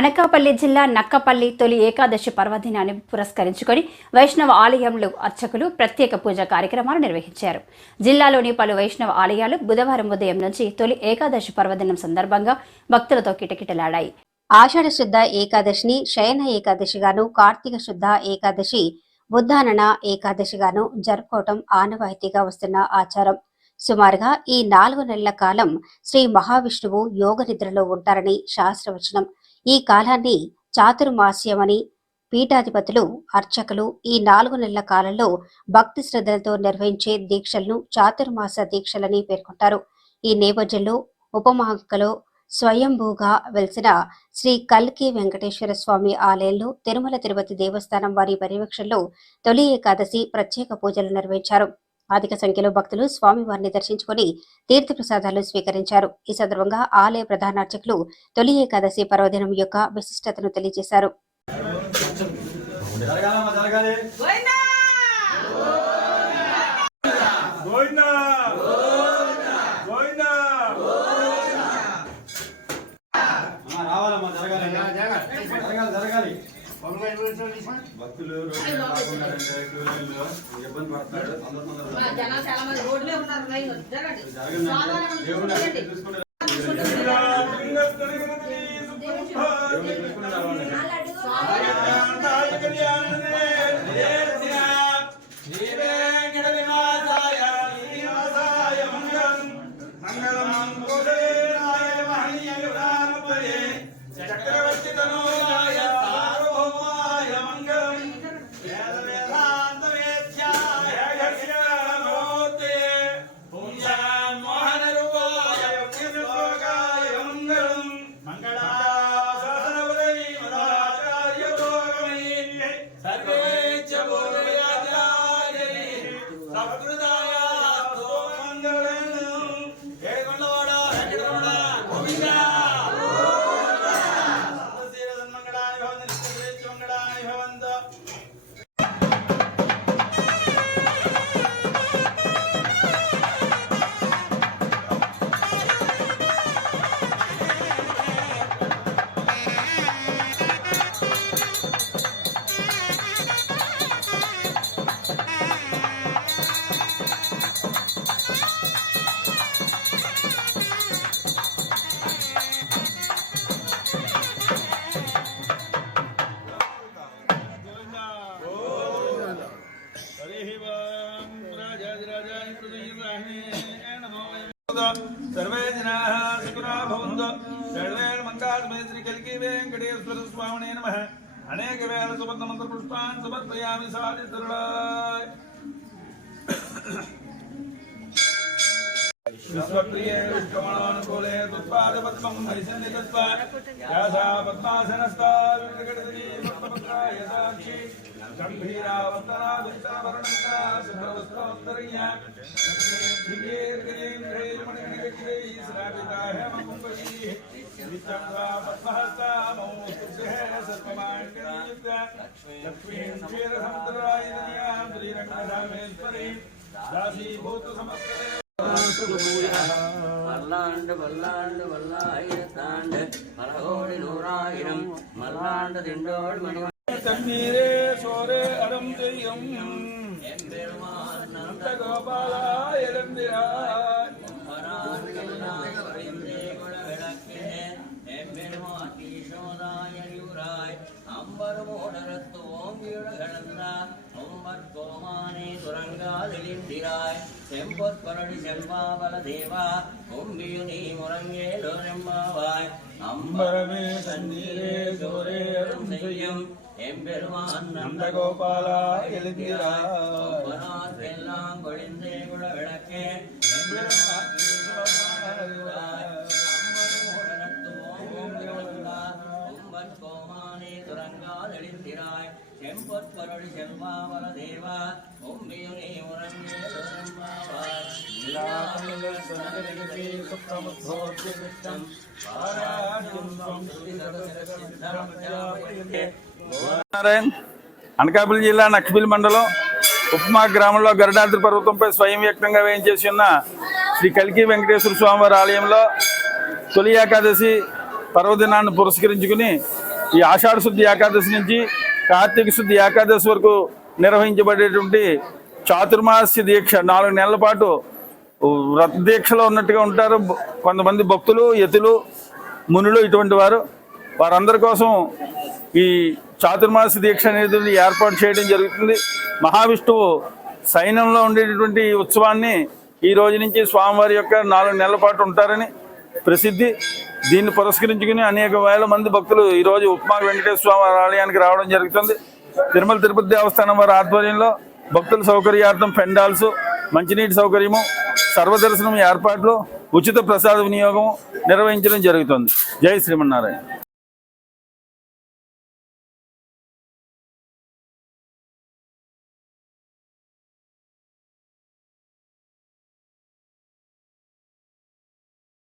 అనకాపల్లి జిల్లా నక్కపల్లి తొలి ఏకాదశి పర్వదినాన్ని పురస్కరించుకొని వైష్ణవ ఆలయంలో అర్చకులు ప్రత్యేక పూజ కార్యక్రమాలు నిర్వహించారు. జిల్లాలోని పలు వైష్ణవ ఆలయాలు బుధవారం ఉదయం నుంచి తొలి ఏకాదశి పర్వదినం సందర్భంగా భక్తులతో కిటకిటలాడాయి. ఆషాఢ శుద్ధ ఏకాదశిని శయన ఏకాదశిగాను కార్తీక శుద్ధ ఏకాదశి బుద్ధానన ఏకాదశిగాను జరుపుకోవటం ఆనవాయితీగా వస్తున్న ఆచారం. సుమారుగా ఈ నాలుగు నెలల కాలం శ్రీ మహావిష్ణువు యోగ నిద్రలో ఉంటారని శాస్త్రవచనం. ఈ కాలాన్ని చాతుర్మాస్యమని పీఠాధిపతులు అర్చకులు ఈ నాలుగు నెలల కాలంలో భక్తి శ్రద్ధలతో నిర్వహించే దీక్షలను చాతుర్మాస దీక్షలని పేర్కొంటారు. ఈ నేపథ్యంలో ఉపమహంకలో స్వయంభూగా వెలిసిన శ్రీ కల్కి వెంకటేశ్వర స్వామి ఆలయంలో తిరుమల తిరుపతి దేవస్థానం వారి పర్యవేక్షణలో తొలి ఏకాదశి ప్రత్యేక పూజలు నిర్వహించారు. అధిక సంఖ్యలో భక్తులు స్వామివారిని దర్శించుకుని తీర్థప్రసాదాలు స్వీకరించారు. ఈ సందర్భంగా ఆలయ ప్రధాన అర్చకులు తొలి ఏకాదశి పర్వదినం యొక్క విశిష్టతను తెలియజేశారు. భక్తులు ఇబ్బంది పడతాడు తొందరగా జనాలు చాలా మంది రోడ్లే లైన్ జరగండి. సర్వే జనాః సుఖినో భవంతు. సర్వేణ మంగళమే వెంకటేశ్వర స్వామినే నమః. అనేక వేల సువర్ణ మంత్ర పుష్పాన్ సమర్పయామి సాది హరిసన్నిగత్వా యాసా పద్మపత్రాయ సాక్షి. மல்லாண்டு வல்லாண்டு வல்லாயிரத்தாண்டு பலகோடி நூறாயிரம் மல்லாண்டு திண்டோள் மணி தண்ணீரே சோரே அறம் செய்யும் கோபால மனத்து ஓங்கியுட கிடந்தா உம்மற் கோமானே துரங்காதிலிந்திராய் செம்பொற் கொரடி செம்பாவல தேவா ஒம்பியு நீ முறங்கேலோ நெம்பாவாய் அம்பரமே தண்ணீரே சோரே அரும் செய்யும். எம்பெருமான் நந்தகோபாலா எழுந்திராய். எல்லாம் கொழிந்தே குல விளக்கே எம்பெருமான் నారాయణ్ అనకాపల్లి జిల్లా నక్బిల్ మండలం ఉప్మా గ్రామంలో గరుడాద్రి పర్వతంపై స్వయం వ్యక్తంగా వేయించేసి ఉన్న శ్రీ కలికి వెంకటేశ్వర స్వామివారి ఆలయంలో తొలి ఏకాదశి పర్వదినాన్ని పురస్కరించుకుని ఈ ఆషాఢ శుద్ధి ఏకాదశి నుంచి కార్తీక శుద్ధి ఏకాదశి వరకు నిర్వహించబడేటువంటి చాతుర్మాస్య దీక్ష. నాలుగు నెలల పాటు వ్రత దీక్షలో ఉన్నట్టుగా ఉంటారు. కొంతమంది భక్తులు యతులు మునులు ఇటువంటి వారు. వారందరి కోసం ఈ చాతుర్మాస దీక్ష అనేది ఏర్పాటు చేయడం జరుగుతుంది. మహావిష్ణువు సైన్యంలో ఉండేటటువంటి ఉత్సవాన్ని ఈ రోజు నుంచి స్వామివారి యొక్క నాలుగు నెలల పాటు ఉంటారని ప్రసిద్ధి. దీన్ని పురస్కరించుకుని అనేక వేల మంది భక్తులు ఈరోజు ఉప్మా వెంకటేశ్వర స్వామి ఆలయానికి రావడం జరుగుతుంది. తిరుమల తిరుపతి దేవస్థానం వారి ఆధ్వర్యంలో భక్తుల సౌకర్యార్థం పెండాల్స్ మంచినీటి సౌకర్యము సర్వదర్శనం ఏర్పాట్లు ఉచిత ప్రసాద వినియోగం నిర్వహించడం జరుగుతుంది. జై శ్రీమన్నారాయణ.